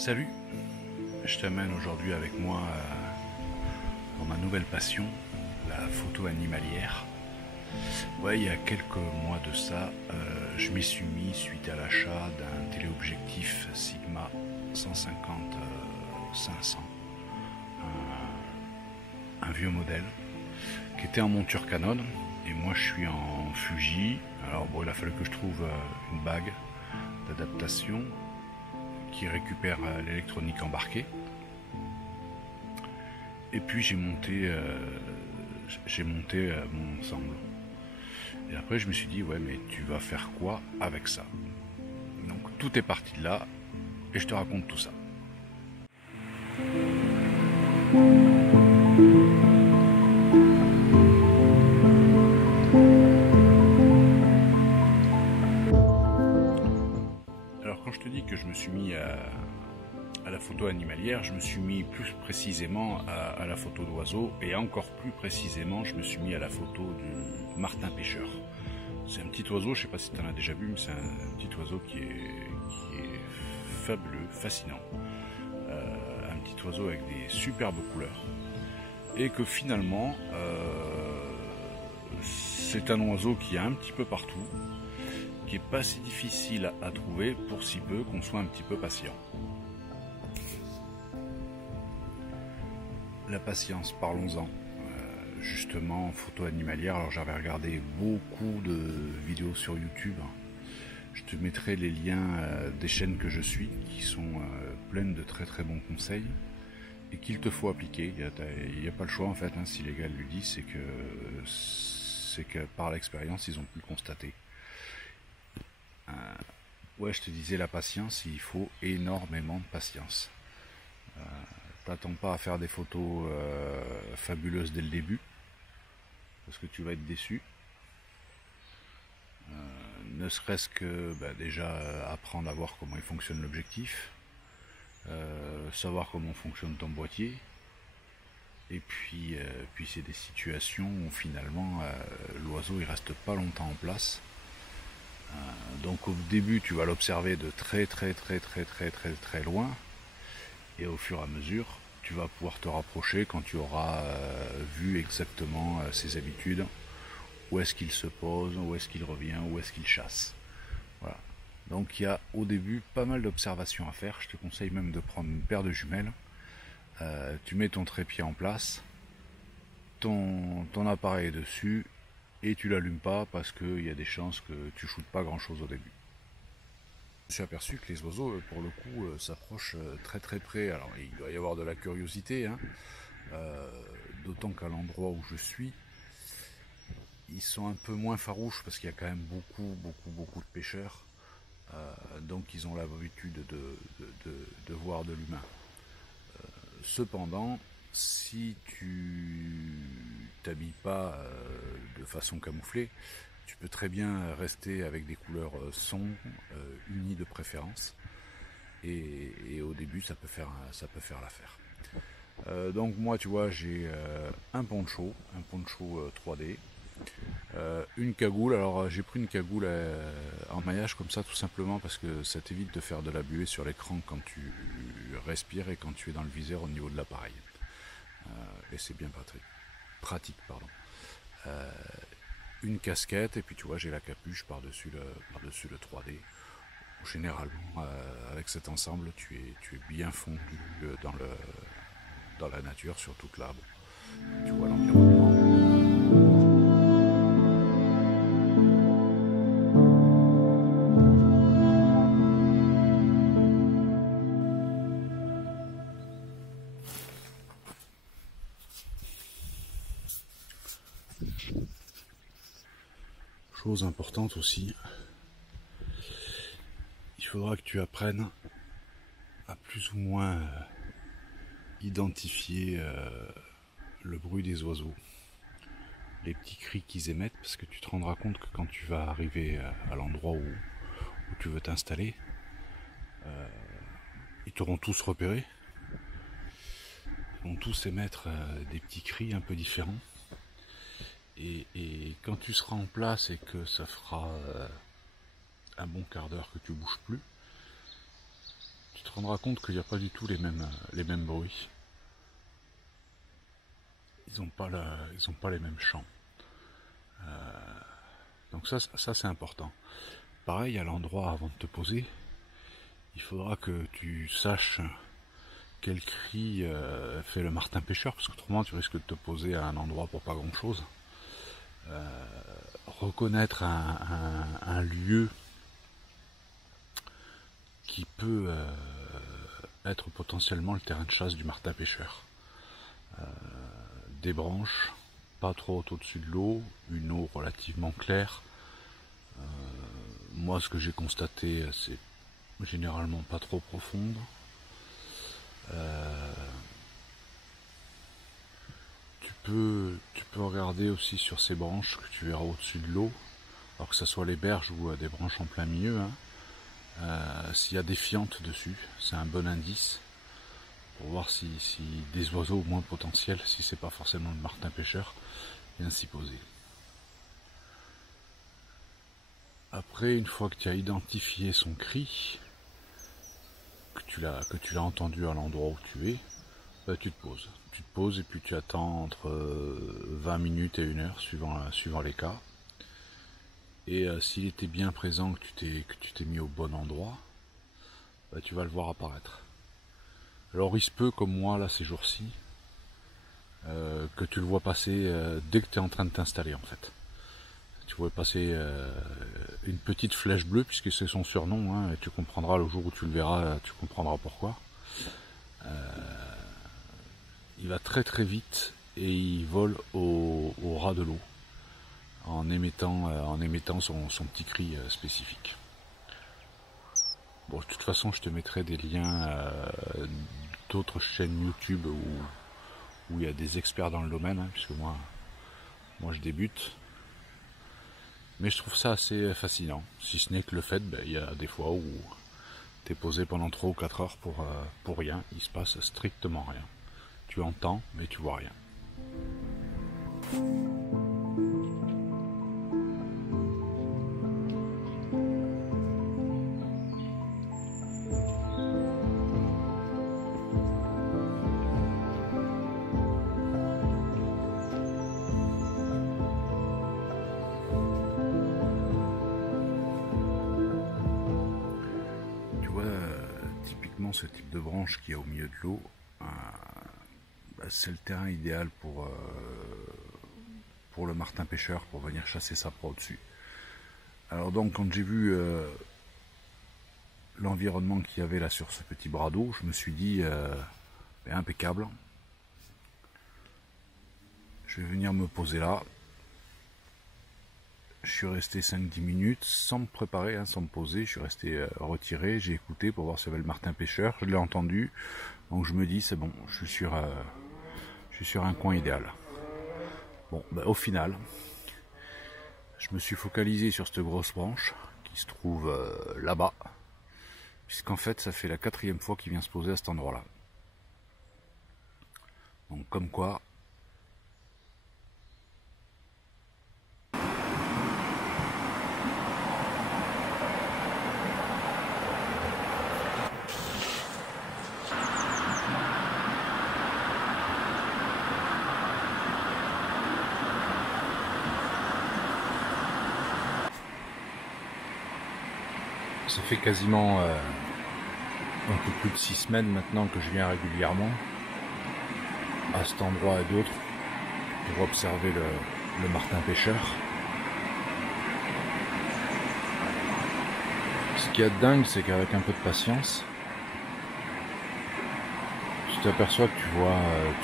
Salut, je t'amène aujourd'hui avec moi dans ma nouvelle passion, la photo animalière. Ouais, il y a quelques mois de ça, je m'y suis mis suite à l'achat d'un téléobjectif Sigma 150-500, un vieux modèle qui était en monture Canon, et moi je suis en Fuji. Alors bon, il a fallu que je trouve une bague d'adaptation qui récupère l'électronique embarquée. Et puis j'ai monté mon ensemble. Et après je me suis dit, ouais, mais tu vas faire quoi avec ça? Donc tout est parti de là, et je te raconte tout ça. Alors quand je te dis que je me suis mis à la photo animalière, je me suis mis plus précisément à la photo d'oiseaux, et encore plus précisément je me suis mis à la photo du martin pêcheur. C'est un petit oiseau, je ne sais pas si tu en as déjà vu, mais c'est un petit oiseau qui est fabuleux, fascinant. Un petit oiseau avec des superbes couleurs, et que finalement c'est un oiseau qui est un petit peu partout, qui est pas si difficile à trouver pour si peu qu'on soit un petit peu patient. La patience, parlons-en. Justement, en photo animalière, alors j'avais regardé beaucoup de vidéos sur YouTube. Je te mettrai les liens des chaînes que je suis, qui sont pleines de très très bons conseils et qu'il te faut appliquer. Il n'y a pas le choix en fait, hein, si les gars lui disent, c'est que par l'expérience ils ont pu le constater. Ouais, je te disais, la patience, il faut énormément de patience. T'attends pas à faire des photos fabuleuses dès le début, parce que tu vas être déçu. Ne serait-ce que déjà apprendre à voir comment il fonctionne l'objectif, savoir comment fonctionne ton boîtier, et puis c'est des situations où finalement l'oiseau il reste pas longtemps en place. Donc au début tu vas l'observer de très loin, et au fur et à mesure tu vas pouvoir te rapprocher quand tu auras vu exactement ses habitudes, où est-ce qu'il se pose, où est-ce qu'il revient, où est-ce qu'il chasse. Voilà. Donc il y a au début pas mal d'observations à faire. Je te conseille même de prendre une paire de jumelles. Tu mets ton trépied en place, ton appareil dessus, et tu l'allumes pas, parce qu'il y a des chances que tu shootes pas grand chose au début. Je me suis aperçu que les oiseaux, pour le coup, s'approchent très près. Alors il doit y avoir de la curiosité, hein, d'autant qu'à l'endroit où je suis, ils sont un peu moins farouches, parce qu'il y a quand même beaucoup de pêcheurs. Donc ils ont l'habitude de voir de l'humain. Cependant, si tu t'habilles pas de façon camouflée, tu peux très bien rester avec des couleurs sombres, unies de préférence, et au début ça peut faire l'affaire. Donc moi, tu vois, j'ai un poncho 3D, une cagoule. Alors j'ai pris une cagoule en maillage comme ça, tout simplement parce que ça t'évite de faire de la buée sur l'écran quand tu respires et quand tu es dans le viseur au niveau de l'appareil. Et c'est bien pratique. Une casquette, et puis tu vois, j'ai la capuche par-dessus le 3D. Généralement, avec cet ensemble, tu es bien fondu dans la nature, sur toute l'arbre. Tu vois l'environnement. Chose importante aussi, il faudra que tu apprennes à plus ou moins identifier le bruit des oiseaux, les petits cris qu'ils émettent, parce que tu te rendras compte que quand tu vas arriver à l'endroit où tu veux t'installer, ils t'auront tous repéré. Ils vont tous émettre des petits cris un peu différents. Et quand tu seras en place et que ça fera un bon quart d'heure que tu bouges plus, tu te rendras compte qu'il n'y a pas du tout les mêmes bruits. Ils n'ont pas les mêmes chants. Donc ça c'est important. Pareil, à l'endroit avant de te poser, il faudra que tu saches quel cri fait le martin pêcheur, parce qu'autrement tu risques de te poser à un endroit pour pas grand chose. Reconnaître un lieu qui peut être potentiellement le terrain de chasse du martin pêcheur. Des branches, pas trop haut au-dessus de l'eau, une eau relativement claire. Moi, ce que j'ai constaté, c'est généralement pas trop profonde. Tu peux regarder aussi sur ces branches que tu verras au-dessus de l'eau, alors que ce soit les berges ou des branches en plein milieu, hein. S'il y a des fientes dessus, c'est un bon indice pour voir si des oiseaux au moins potentiels, si c'est pas forcément le martin pêcheur, vient s'y poser. Après, une fois que tu as identifié son cri, que tu l'as entendu à l'endroit où tu es, bah, tu te poses. Tu te poses et puis tu attends entre 20 minutes et 1 heure, suivant les cas. Et s'il était bien présent, que tu t'es mis au bon endroit, bah, tu vas le voir apparaître. Alors il se peut, comme moi là ces jours-ci, que tu le vois passer dès que tu es en train de t'installer en fait. Tu vois passer une petite flèche bleue, puisque c'est son surnom, hein, et tu comprendras le jour où tu le verras, tu comprendras pourquoi. Il va très très vite et il vole au ras de l'eau en émettant son petit cri spécifique. Bon, de toute façon, je te mettrai des liens d'autres chaînes YouTube où il y a des experts dans le domaine, hein, puisque moi je débute. Mais je trouve ça assez fascinant, si ce n'est que le fait, il y a des fois où tu es posé pendant 3 ou 4 heures pour rien, il se passe strictement rien. Tu entends, mais tu vois rien. Typiquement ce type de branche qui est au milieu de l'eau, c'est le terrain idéal pour le martin pêcheur, pour venir chasser sa proie au-dessus. Alors donc quand j'ai vu l'environnement qu'il y avait là sur ce petit bras d'eau, je me suis dit impeccable, je vais venir me poser là. Je suis resté 5-10 minutes sans me préparer, hein, sans me poser. Je suis resté retiré, j'ai écouté pour voir si il y avait le martin pêcheur. Je l'ai entendu, donc je me dis c'est bon, je suis sur un coin idéal. Bon, au final, je me suis focalisé sur cette grosse branche qui se trouve là-bas, puisqu'en fait ça fait la 4e fois qu'il vient se poser à cet endroit-là. Donc comme quoi, ça fait quasiment un peu plus de 6 semaines maintenant que je viens régulièrement à cet endroit et d'autres pour observer le martin pêcheur. Ce qu'il y a de dingue, c'est qu'avec un peu de patience, tu t'aperçois que tu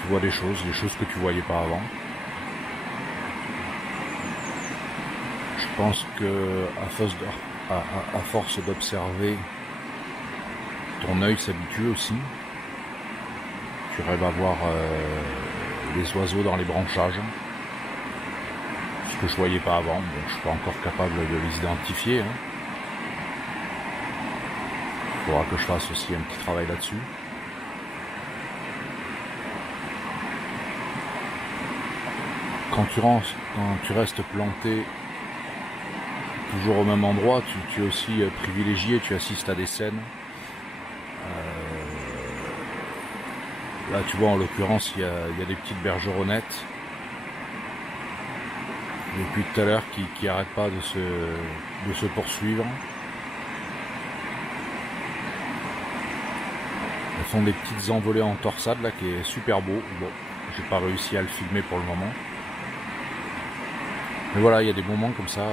vois des choses que tu voyais pas avant. Je pense que à force d'observer, ton œil s'habitue aussi. Tu rêves à voir les oiseaux dans les branchages, ce que je voyais pas avant. Bon, je suis pas encore capable de les identifier, hein. Il faudra que je fasse aussi un petit travail là-dessus. Quand tu restes planté toujours au même endroit, tu es aussi privilégié, tu assistes à des scènes Là tu vois, en l'occurrence il y a des petites bergeronnettes depuis tout à l'heure qui arrêtent pas de se poursuivre. Elles font des petites envolées en torsade là qui est super beau. Bon, j'ai pas réussi à le filmer pour le moment. Mais voilà, il y a des moments comme ça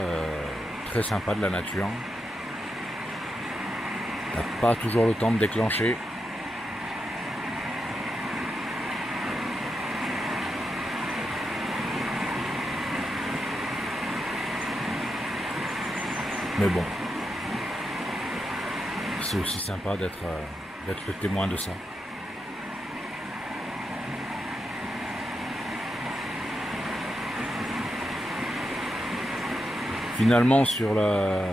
très sympas de la nature. T'as pas toujours le temps de déclencher. Mais bon, c'est aussi sympa d'être le témoin de ça. Finalement, sur la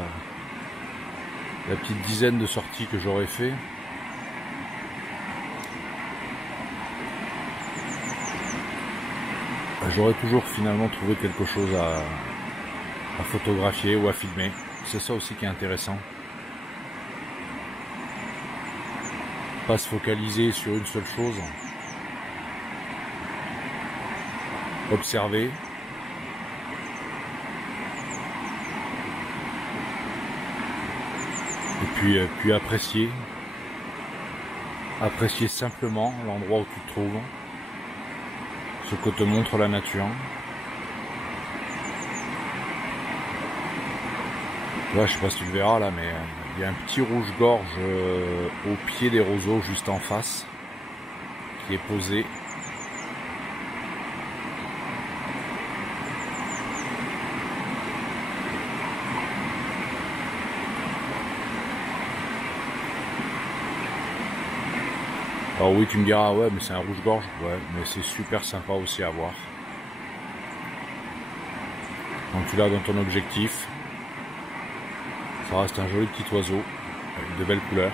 petite dizaine de sorties que j'aurais fait, j'aurais toujours finalement trouvé quelque chose à photographier ou à filmer. C'est ça aussi qui est intéressant. Pas se focaliser sur une seule chose. Observer. Et puis apprécier. Apprécier simplement l'endroit où tu te trouves. Ce que te montre la nature. Là, je sais pas si tu le verras là, mais il y a un petit rouge-gorge au pied des roseaux, juste en face, qui est posé. Alors oui, tu me diras, ouais, mais c'est un rouge-gorge. Ouais, mais c'est super sympa aussi à voir. Donc tu l'as dans ton objectif. Ça reste un joli petit oiseau, avec de belles couleurs.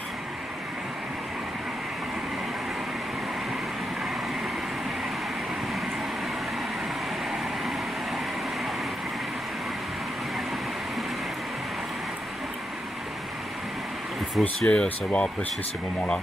Il faut aussi savoir apprécier ces moments-là.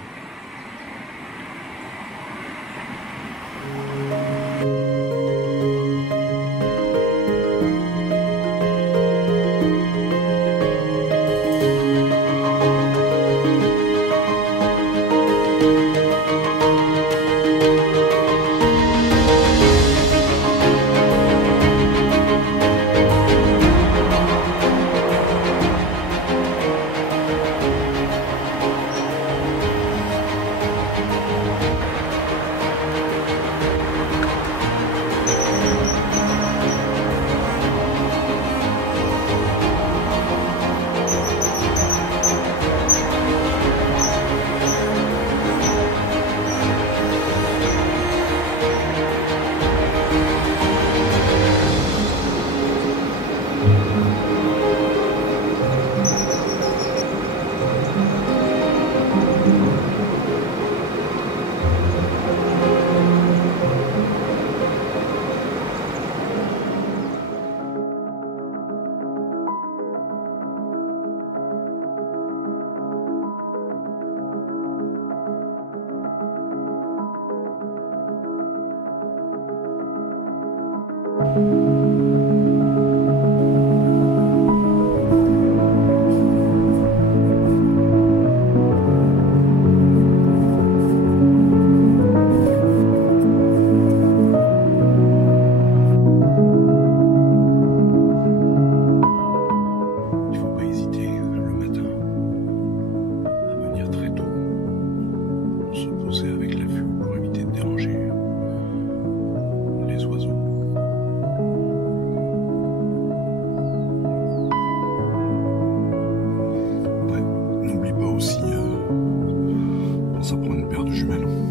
Ça prend une paire de jumelles.